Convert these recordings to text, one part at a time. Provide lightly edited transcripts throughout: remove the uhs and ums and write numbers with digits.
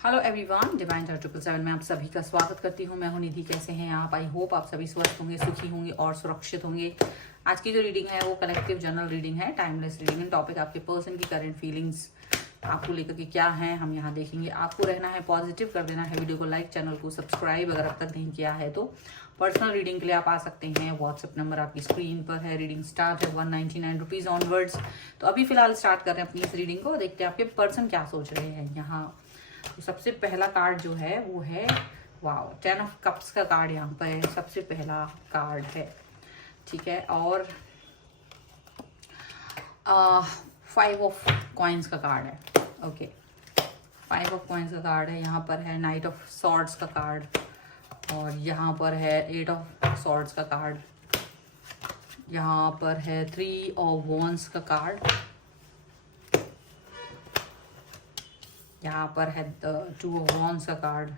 Hello everyone, divine chart 777 में आप सभी का स्वागत करती हूँ। मैं हूँ निधि। कैसे हैं आप? आई होप आप सभी स्वस्थ होंगे, सुखी होंगे और सुरक्षित होंगे। आज की जो रीडिंग है वो कलेक्टिव जनरल रीडिंग है, टाइमलेस रीडिंग है। टॉपिक आपके पर्सन की करंट फीलिंग्स आपको लेकर के क्या है हम यहाँ देखेंगे। आपको रहना है पॉजिटिव, कर देना है वीडियो को लाइक, चैनल को सब्सक्राइब अगर अब तक नहीं किया है तो। पर्सनल रीडिंग के लिए आप आ सकते हैं। व्हाट्सएप नंबर आपकी स्क्रीन पर है। रीडिंग स्टार्ट है 199 रुपीज ऑनवर्ड्स। तो अभी फिलहाल स्टार्ट कर रहे हैं अपनी इस रीडिंग को। देखते हैं आपके पर्सन क्या सोच रहे हैं यहाँ। तो सबसे पहला कार्ड जो है वो है वाओ, 10 ऑफ कप्स का कार्ड यहाँ पर सबसे पहला कार्ड है। ठीक है, और 5 ऑफ कॉइन्स का कार्ड है। ओके, 5 ऑफ कॉइन्स का कार्ड है। यहाँ पर है नाइट ऑफ सॉर्ड्स का कार्ड और यहाँ पर है 8 ऑफ सॉर्ड्स का कार्ड। यहाँ पर है 3 ऑफ वॉन्ड्स का कार्ड। यहाँ पर है 2 ऑफ वॉन्ड्स का कार्ड।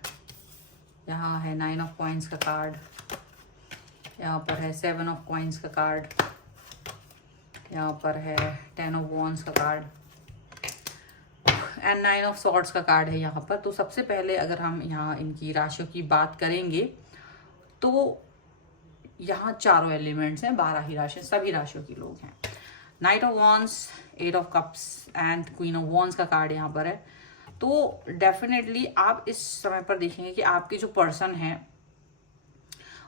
यहाँ है 9 ऑफ कॉइन्स का कार्ड। यहाँ पर है 7 ऑफ कॉइन्स का कार्ड। यहाँ पर है 10 ऑफ वॉन्ड्स का कार्ड एंड 9 ऑफ सॉर्ड्स का कार्ड है यहाँ पर। तो सबसे पहले अगर हम यहाँ इनकी राशियों की बात करेंगे तो यहाँ चारों एलिमेंट्स हैं, 12 ही राशि, सभी राशियों के लोग हैं। Night of wands, 8 of cups and queen of wands का कार्ड यहाँ पर है। तो डेफिनेटली आप इस समय पर देखेंगे कि आपके जो पर्सन है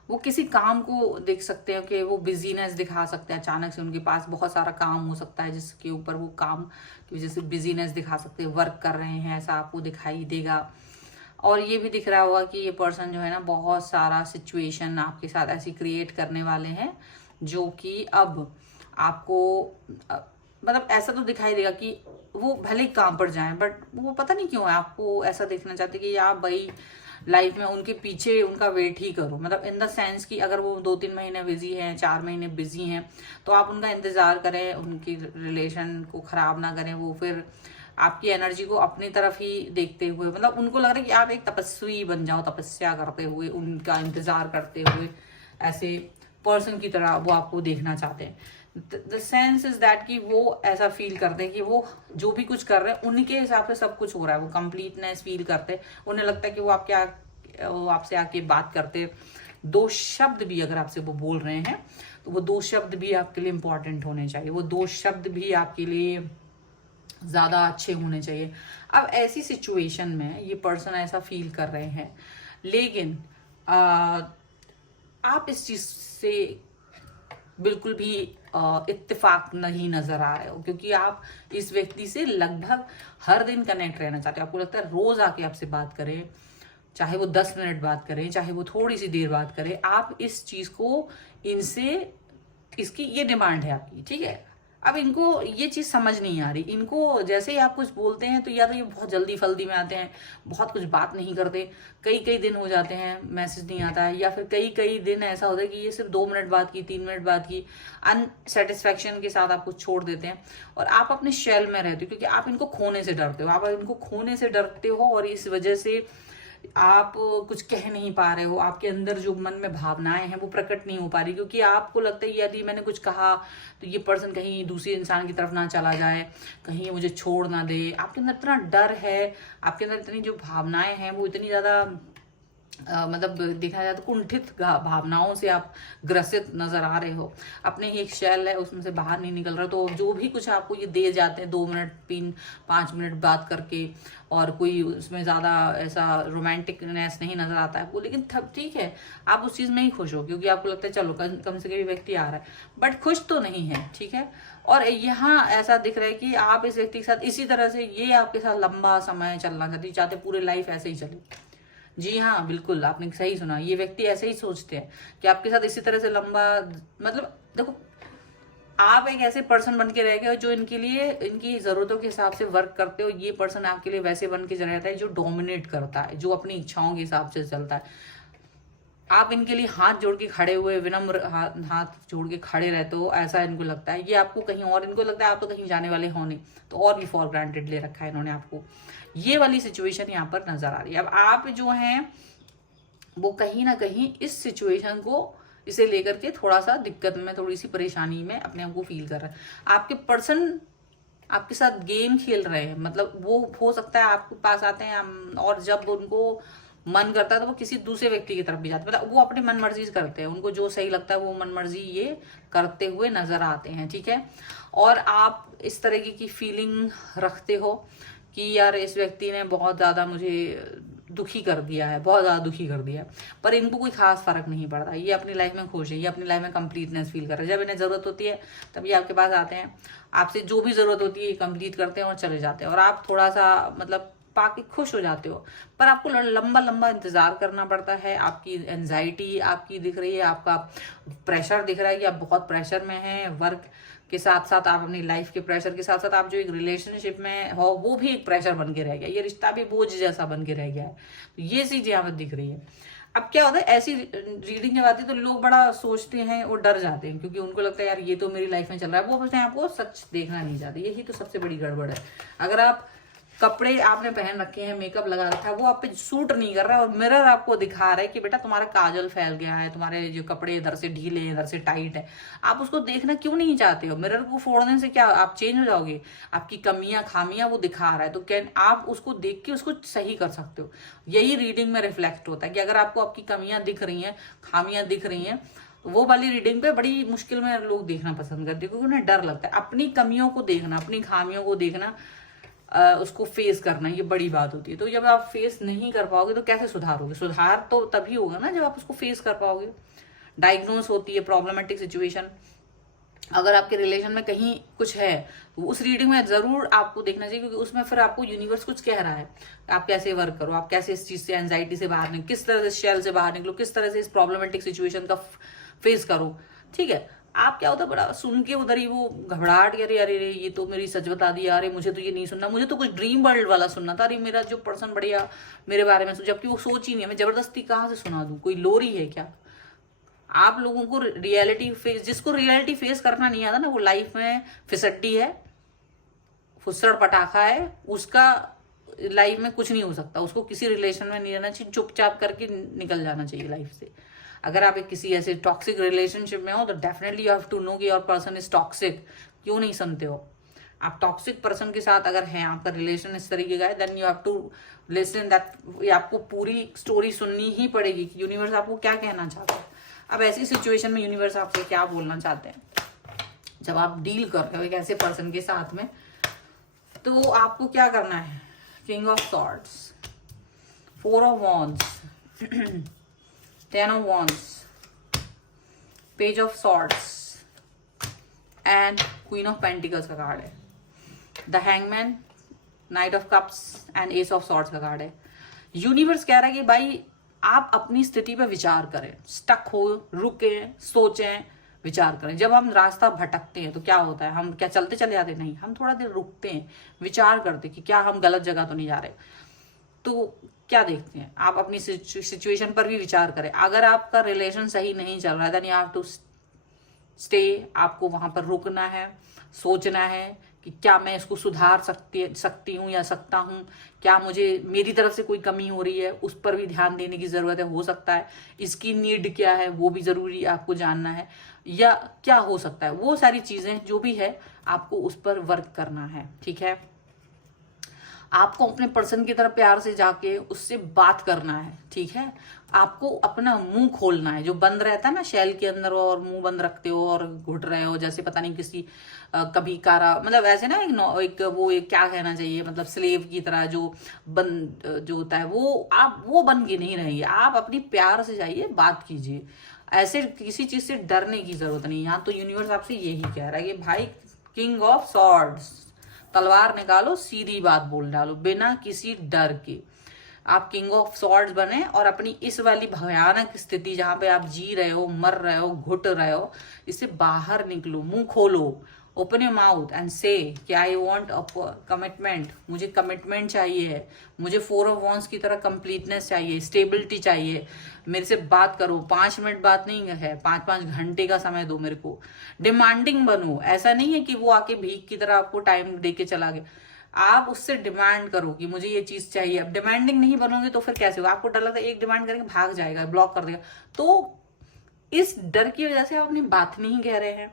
वो किसी काम को देख सकते हैं कि वो बिजीनेस दिखा सकते हैं। अचानक से उनके पास बहुत सारा काम हो सकता है जिसके ऊपर वो काम की वजह से बिजीनेस दिखा सकते हैं, वर्क कर रहे हैं, ऐसा आपको दिखाई देगा। और ये भी दिख रहा होगा कि ये पर्सन जो है ना बहुत सारा सिचुएशन आपके साथ ऐसी क्रिएट करने वाले हैं जो कि अब आपको मतलब ऐसा तो दिखाई देगा कि वो भले ही काम पर जाएं बट वो पता नहीं क्यों है आपको ऐसा देखना चाहते कि आप भाई लाइफ में उनके पीछे उनका वेट ही करो। मतलब इन द सेंस कि अगर वो 2-3 महीने बिजी हैं, 4 महीने बिजी हैं तो आप उनका इंतजार करें, उनकी रिलेशन को खराब ना करें। वो फिर आपकी एनर्जी को अपनी तरफ ही देखते हुए, मतलब उनको लग रहा है कि आप एक तपस्वी बन जाओ, तपस्या करते हुए, उनका इंतजार करते हुए, ऐसे पर्सन की तरह वो आपको देखना चाहते हैं। द सेंस इज दैट कि वो ऐसा फील करते हैं कि वो जो भी कुछ कर रहे हैं उनके हिसाब से सब कुछ हो रहा है। वो कंप्लीटनेस फील करते हैं। उन्हें लगता है कि वो आपसे आके बात करते, 2 शब्द भी अगर आपसे वो बोल रहे हैं तो वो 2 शब्द भी आपके लिए इंपॉर्टेंट होने चाहिए। वो 2 शब्द भी आपके लिए ज्यादा अच्छे होने चाहिए। अब ऐसी सिचुएशन में ये पर्सन ऐसा फील कर रहे हैं, लेकिन आप इस चीज से बिल्कुल भी इत्तेफाक नहीं नजर आ रहे हो, क्योंकि आप इस व्यक्ति से लगभग हर दिन कनेक्ट रहना चाहते हो। आपको लगता है रोज आके आपसे बात करें, चाहे वो 10 मिनट बात करें, चाहे वो थोड़ी सी देर बात करें, आप इस चीज को इनसे, इसकी ये डिमांड है आपकी। ठीक है, अब इनको ये चीज समझ नहीं आ रही। इनको जैसे ही आप कुछ बोलते हैं तो या तो ये बहुत जल्दी फल्दी में आते हैं, बहुत कुछ बात नहीं करते, कई कई दिन हो जाते हैं मैसेज नहीं आता है, या फिर कई कई दिन ऐसा होता है कि ये सिर्फ 2 मिनट बात की, 3 मिनट बात की, अनसेटिस्फैक्शन के साथ आपको छोड़ देते हैं और आप अपने शेल में रहते हो, क्योंकि आप इनको खोने से डरते हो। आप इनको खोने से डरते हो और इस वजह से आप कुछ कह नहीं पा रहे हो। आपके अंदर जो मन में भावनाएं हैं वो प्रकट नहीं हो पा रही, क्योंकि आपको लगता है यदि मैंने कुछ कहा तो ये पर्सन कहीं दूसरे इंसान की तरफ ना चला जाए, कहीं ये मुझे छोड़ ना दे। आपके अंदर इतना डर है, आपके अंदर इतनी जो भावनाएं हैं वो इतनी ज्यादा मतलब देखा जाए तो कुंठित भावनाओं से आप ग्रसित नजर आ रहे हो। अपने ही एक शेल है उसमें से बाहर नहीं निकल रहा। तो जो भी कुछ आपको ये दे जाते हैं 2 मिनट 3-5 मिनट बात करके, और कोई उसमें ज्यादा ऐसा रोमांटिकनेस नहीं नजर आता है आपको, लेकिन ठीक है आप उस चीज में ही खुश हो, क्योंकि आपको लगता है चलो कम से कम व्यक्ति आ रहा है, बट खुश तो नहीं है। ठीक है, और यहाँ ऐसा दिख रहा है कि आप इस व्यक्ति के साथ इसी तरह से, ये आपके साथ लंबा समय चलना चाहते, पूरे लाइफ ऐसे ही चले। जी हाँ, बिल्कुल आपने सही सुना। ये व्यक्ति ऐसे ही सोचते हैं कि आपके साथ इसी तरह से लंबा, मतलब देखो आप एक ऐसे पर्सन बन के रह गए हो जो इनके लिए, इनकी जरूरतों के हिसाब से वर्क करते हो। ये पर्सन आपके लिए वैसे बन के रहता है जो डोमिनेट करता है, जो अपनी इच्छाओं के हिसाब से चलता है। आप इनके लिए हाथ जोड़ के खड़े हुए, विनम्र हाथ जोड़ के खड़े रहते हो, ऐसा इनको लगता है। ये आपको कहीं और, इनको लगता है आप तो कहीं जाने वाले हो नहीं, तो और भी फॉर ग्रांटेड ले रखा है इन्होंने आपको। ये वाली सिचुएशन यहाँ पर नजर आ रही है। अब आप जो हैं वो कहीं ना कहीं इस सिचुएशन को, इसे लेकर के थोड़ा सा दिक्कत में, थोड़ी सी परेशानी में अपने आप को फील कर रहा है। आपके पर्सन आपके साथ गेम खेल रहे हैं, मतलब वो हो सकता है आपके पास आते हैं और जब उनको मन करता है तो वो किसी दूसरे व्यक्ति की तरफ भी जाते हैं, मतलब वो अपनी मन मर्जी करते हैं, उनको जो सही लगता है वो मन मर्जी ये करते हुए नजर आते हैं, ठीक है। और आप इस तरीके की फीलिंग रखते हो कि यार इस व्यक्ति ने बहुत ज्यादा मुझे दुखी कर दिया है, बहुत ज्यादा दुखी कर दिया है, पर इनको कोई खास फर्क नहीं पड़ता, ये अपनी लाइफ में खुश है, ये अपनी लाइफ में कंप्लीटनेस फील कर रहे हैं। जब इन्हें जरूरत होती है तब ये आपके पास आते हैं, आपसे जो भी जरूरत होती है ये कंप्लीट करते हैं और चले जाते हैं, और आप थोड़ा सा मतलब पाके खुश हो जाते हो। पर आपको लंबा लंबा इंतजार करना पड़ता है, आपकी एंजाइटी आपकी दिख रही है, आपका प्रेशर दिख रहा है कि आप बहुत प्रेशर में हैं, वर्क के साथ साथ आप अपनी लाइफ के प्रेशर के साथ साथ आप जो एक रिलेशनशिप में हो वो भी एक प्रेशर बन के रह गया, ये रिश्ता भी बोझ जैसा बन के रह गया है, तो ये चीज यहाँ पर दिख रही है। अब क्या होता है, ऐसी रीडिंग जब आती है तो लोग बड़ा सोचते हैं और डर जाते हैं, क्योंकि उनको लगता है यार ये तो मेरी लाइफ में चल रहा है, वो अपने आप को सच देखना नहीं चाहते। यही तो सबसे बड़ी गड़बड़ है। अगर आप कपड़े आपने पहन रखे हैं, मेकअप लगा रखा है, वो आप पे सूट नहीं कर रहा है और मिरर आपको दिखा रहा है कि बेटा तुम्हारा काजल फैल गया है, तुम्हारे जो कपड़े इधर से ढीले हैं, इधर से टाइट है, आप उसको देखना क्यों नहीं चाहते हो? मिरर को फोड़ने से क्या आप चेंज हो जाओगे? आपकी कमियां खामियां वो दिखा रहा है, तो क्या आप उसको देख के उसको सही कर सकते हो? यही रीडिंग में रिफ्लेक्ट होता है कि अगर आपको आपकी कमियां दिख रही हैं, खामियां दिख रही हैं, वो वाली रीडिंग पे बड़ी मुश्किल में लोग देखना पसंद करते हैं, क्योंकि उन्हें डर लगता है। अपनी कमियों को देखना, अपनी खामियों को देखना, उसको फेस करना, ये बड़ी बात होती है। तो जब आप फेस नहीं कर पाओगे तो कैसे सुधारोगे? सुधार तो तभी होगा ना जब आप उसको फेस कर पाओगे। डायग्नोस होती है प्रॉब्लमेटिक सिचुएशन, अगर आपके रिलेशन में कहीं कुछ है तो उस रीडिंग में जरूर आपको देखना चाहिए, क्योंकि उसमें फिर आपको यूनिवर्स कुछ कह रहा है, आप कैसे वर्क करो, आप कैसे इस चीज से, एंजाइटी से बाहर निकलो, किस तरह से शेल से बाहर निकलो, किस तरह से इस प्रॉब्लमेटिक सिचुएशन का फेस करो, ठीक है। आप क्या होता है, बड़ा सुन के उधर ही वो घबराहट, अरे अरे अरे ये तो मेरी सच बता दिया, अरे मुझे तो ये नहीं सुनना, मुझे तो कुछ ड्रीम वर्ल्ड वाला सुनना था, अरे मेरा जो पर्सन बढ़िया मेरे बारे में सोच, जबकि वो सोच ही नहीं है, मैं जबरदस्ती कहाँ से सुना दूं? कोई लोरी है क्या? आप लोगों को रियलिटी फेस, जिसको रियलिटी फेस करना नहीं आता ना, वो लाइफ में फिसड्डी है, फुसड़ पटाखा है, उसका लाइफ में कुछ नहीं हो सकता, उसको किसी रिलेशन में नहीं रहना चाहिए, चुपचाप करके निकल जाना चाहिए लाइफ से। अगर आप एक किसी ऐसे टॉक्सिक रिलेशनशिप में हो तो definitely you have to know कि योर पर्सन इज टॉक्सिक। क्यों नहीं सुनते हो? आप टॉक्सिक पर्सन के साथ अगर हैं, आपका रिलेशन इस तरीके का है, then you have to listen that, आपको पूरी स्टोरी सुननी ही पड़ेगी कि यूनिवर्स आपको क्या कहना चाहता है। अब ऐसी सिचुएशन में यूनिवर्स आपसे क्या बोलना चाहते हैं जब आप डील कर रहे हो एक ऐसे पर्सन के साथ में, तो आपको क्या करना है? King of swords, 4 of wands, 10 of wands, page of swords and queen of pentacles का कार्ड है, the hangman, knight of cups and ace of swords का कार्ड है। यूनिवर्स कह रहा है कि भाई आप अपनी स्थिति पे विचार करें, स्टक हो, रुकें, सोचें, विचार करें। जब हम रास्ता भटकते हैं तो क्या होता है, हम क्या चलते चले जाते? नहीं, हम थोड़ा देर रुकते हैं, विचार करते कि क्या हम गलत जगह तो नहीं जा रहे। तो क्या देखते हैं, आप अपनी सिचुएशन पर भी विचार करें। अगर आपका रिलेशन सही नहीं चल रहा है, then you have to stay, आपको वहां पर रुकना है, सोचना है कि क्या मैं इसको सुधार सकती हूँ या सकता हूँ, क्या मुझे मेरी तरफ से कोई कमी हो रही है, उस पर भी ध्यान देने की जरूरत है। हो सकता है इसकी नीड क्या है वो भी जरूरी आपको जानना है, या क्या हो सकता है, वो सारी चीजें जो भी है आपको उस पर वर्क करना है, ठीक है। आपको अपने पर्सन की तरफ प्यार से जाके उससे बात करना है, ठीक है। आपको अपना मुंह खोलना है, जो बंद रहता है ना शेल के अंदर, और मुंह बंद रखते हो और घुट रहे हो जैसे पता नहीं किसी कभी कारा, मतलब ऐसे ना एक क्या कहना चाहिए, मतलब स्लेव की तरह जो बंद जो होता है, वो आप वो बन के नहीं रहेंगे। आप अपनी प्यार से जाइए, बात कीजिए, ऐसे किसी चीज से डरने की जरूरत नहीं। यहाँ तो यूनिवर्स आपसे यही कह रहा है कि भाई किंग ऑफ सॉर्ड्स, तलवार निकालो, सीधी बात बोल डालो बिना किसी डर के। आप किंग ऑफ सॉर्ड्स बने और अपनी इस वाली भयानक स्थिति जहां पे आप जी रहे हो, मर रहे हो, घुट रहे हो, इससे बाहर निकलो, मुंह खोलो, ओपन योर माउथ एंड से कि आई वॉन्ट अ कमिटमेंट, मुझे कमिटमेंट चाहिए, मुझे 4 ऑफ वॉन्ड्स की तरह कंप्लीटनेस चाहिए, स्टेबिलिटी चाहिए, मेरे से बात करो। 5 मिनट बात नहीं है, 5-5 घंटे का समय दो मेरे को। डिमांडिंग बनो, ऐसा नहीं है कि वो आके भीख की तरह आपको टाइम दे के चला गया। आप उससे डिमांड करो कि मुझे ये चीज चाहिए। अब डिमांडिंग नहीं बनोगे तो फिर कैसे होगा? आपको डर लगता है एक डिमांड करके भाग जाएगा, ब्लॉक कर देगा, तो इस डर की वजह से आप अपनी बात नहीं कह रहे हैं।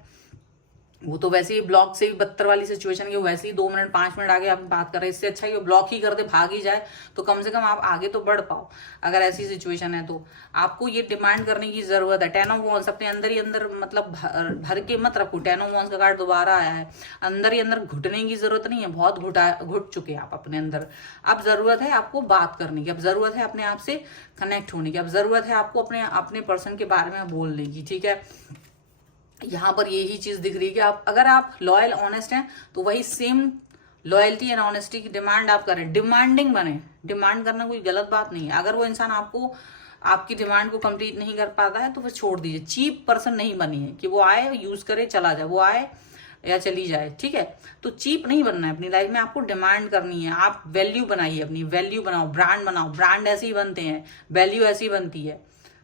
वो तो वैसे ही ब्लॉक से भी बदतर वाली सिचुएशन की, वैसे ही 2 मिनट 5 मिनट आगे आप बात कर रहे हैं, इससे अच्छा ये ब्लॉक ही कर दे, भाग ही जाए, तो कम से कम आप आगे तो बढ़ पाओ। अगर ऐसी सिचुएशन है तो आपको ये डिमांड करने की जरूरत है। 10 ऑफ वॉन्स अपने अंदर ही अंदर मतलब भर के मत रखो। 10 ऑफ वॉन्स का कार्ड दोबारा आया है, अंदर ही अंदर घुटने की जरूरत नहीं है, बहुत घुट चुके हैं आप अपने अंदर। अब जरूरत है आपको बात करने की, अब जरूरत है अपने आप से कनेक्ट होने की, अब जरूरत है आपको अपने पर्सन के बारे में बोलने की, ठीक है। यहाँ पर यही चीज दिख रही है कि अगर आप लॉयल ऑनेस्ट हैं तो वही सेम लॉयल्टी एंड ऑनेस्टी की डिमांड आप करें। डिमांडिंग बने, डिमांड करना कोई गलत बात नहीं है। अगर वो इंसान आपको आपकी डिमांड को कंप्लीट नहीं कर पाता है तो फिर छोड़ दीजिए। चीप पर्सन नहीं बनी है कि वो आए यूज करे चला जाए, वो आए या चली जाए, ठीक है। तो चीप नहीं बनना है अपनी लाइफ में, आपको डिमांड करनी है। आप वैल्यू बनाइए, अपनी वैल्यू बनाओ, ब्रांड बनाओ। ब्रांड ऐसे ही बनते हैं, वैल्यू ऐसी बनती है।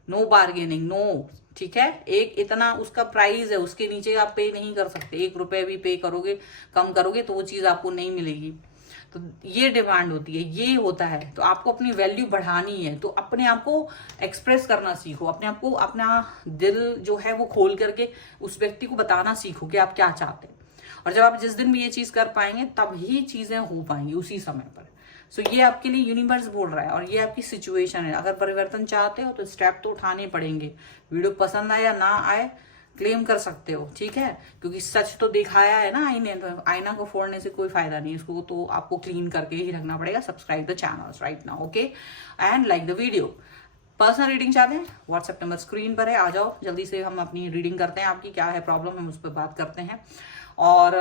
नो बार्गेनिंग, नो, ठीक है। एक इतना उसका प्राइस है, उसके नीचे आप पे नहीं कर सकते। 1 रुपए भी पे करोगे, कम करोगे तो वो चीज आपको नहीं मिलेगी। तो ये डिमांड होती है, ये होता है। तो आपको अपनी वैल्यू बढ़ानी है तो अपने आप को एक्सप्रेस करना सीखो, अपने आप को, अपना दिल जो है वो खोल करके उस व्यक्ति को बताना सीखो कि आप क्या चाहते हैं। और जब आप जिस दिन भी ये चीज कर पाएंगे तभी चीजें हो पाएंगी, उसी समय पर। सो ये आपके लिए यूनिवर्स बोल रहा है और ये आपकी सिचुएशन है। अगर परिवर्तन चाहते हो तो स्टेप तो उठाने पड़ेंगे। वीडियो पसंद आए या ना आए, क्लेम कर सकते हो, ठीक है। क्योंकि सच तो दिखाया है ना आईने, तो आईना को फोड़ने से कोई फायदा नहीं, इसको तो आपको क्लीन करके ही रखना पड़ेगा। Subscribe the channel right now, okay, and like the video. Personal reading चाहते हैं, व्हाट्सएप नंबर स्क्रीन पर है, आ जाओ जल्दी से, हम अपनी रीडिंग करते हैं। आपकी क्या है प्रॉब्लम, हम उस पर बात करते हैं। और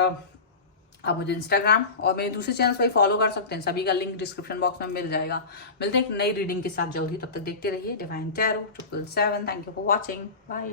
आप मुझे इंस्टाग्राम और मेरे दूसरे चैनल्स पर फॉलो कर सकते हैं, सभी का लिंक डिस्क्रिप्शन बॉक्स में मिल जाएगा। मिलते हैं एक नई रीडिंग के साथ जल्दी, तब तक देखते रहिए divine tarot 777। Thank you for watching, bye.